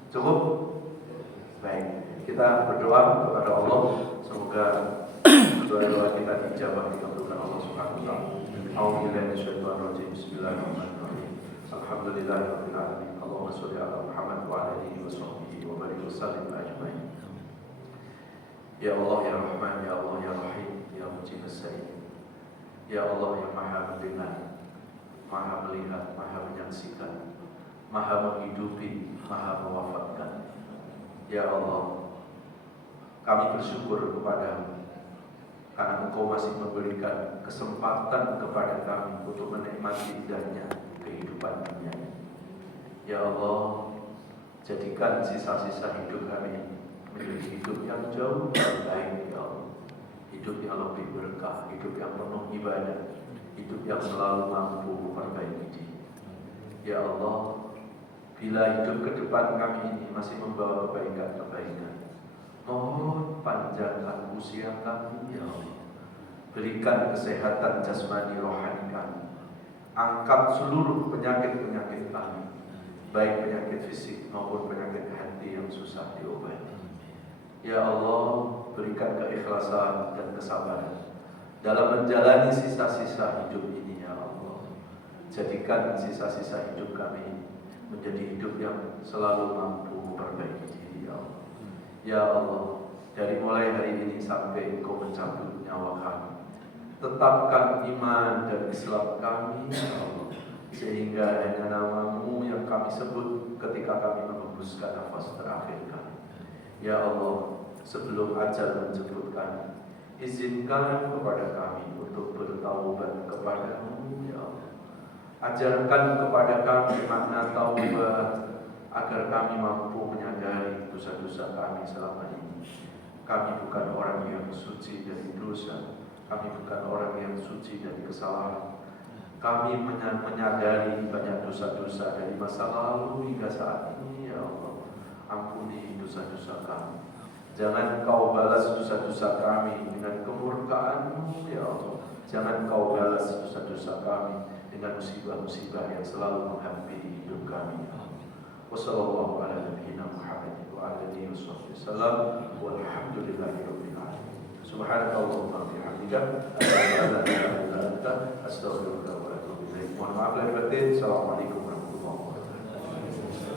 Cukup? Baik, kita berdoa kepada Allah. Semoga doa-doa kita dijawab dikabulkan Allah Subhanahu wa taala. A'udzubillahi minasyaitonir rajim. Bismillahirrahmanirrahim. Alhamdulillahirabbil alamin. Allahumma shalli ala Muhammad wa ala alihi wa sahbihi wa barik wa sallim ajmain. Ya Allah ya Rahman, ya Allah ya Rahim, ya Mujib as-Sa'il. Ya Allah yang Maha mendengar, Maha melihat, Maha menyaksikan, Maha menghidupi, Maha mewafatkan. Ya Allah, kami bersyukur kepadamu karena Engkau masih memberikan kesempatan kepada kami untuk menikmati indahnya kehidupan dunia. Ya Allah, jadikan sisa-sisa hidup kami menjadi hidup yang jauh lebih baik, ya Allah. Hidup yang lebih berkah, hidup yang penuh ibadah, hidup yang selalu mampu memperbaiki diri. Ya Allah, bila hidup ke depan kami ini masih membawa kebaikan-kebaikan, mohon panjangkan usia kami, ya Allah. Berikan kesehatan jasmani rohani kami. Angkat seluruh penyakit-penyakit kami, baik penyakit fisik maupun penyakit hati yang susah diobati. Ya Allah, berikan keikhlasan dan kesabaran dalam menjalani sisa-sisa hidup ini, ya Allah. Jadikan sisa-sisa hidup kami menjadi hidup yang selalu mampu memperbaiki diri, ya Allah. Ya Allah, dari mulai hari ini sampai Engkau mencabut nyawa kami, tetapkan iman dan Islam kami, ya Allah, sehingga hanya nama-Mu yang kami sebut ketika kami menghembuskan nafas terakhir kami. Ya Allah, sebelum ajal menjemput kami, izinkan kepada kami untuk bertaubat kepada-Mu, ya Allah. Ajarkan kepada kami makna taubat agar kami mampu menyadari dosa-dosa kami selama ini. Kami bukan orang yang suci dari dosa. Kami bukan orang yang suci dari kesalahan. Kami menyadari banyak dosa-dosa dari masa lalu hingga saat ini, ya Allah. Ampuni dosa-dosa kami. Jangan Kau balas dosa-dosa kami dengan kemurkaan-Mu, ya Allah. Jangan Kau balas dosa-dosa kami dengan musibah-musibah yang selalu menghampiri hidup kami. Wassallallahu ala nabiyyina Muhammadin wa ala alihi wasallam. Walhamdulillahirabbil alamin. Subhanallahumma wa bihamdika asyhadu an la ilaha illa anta astaghfiruka wa atubu ilaik. Mohon maaf lahir batin. Assalamualaikum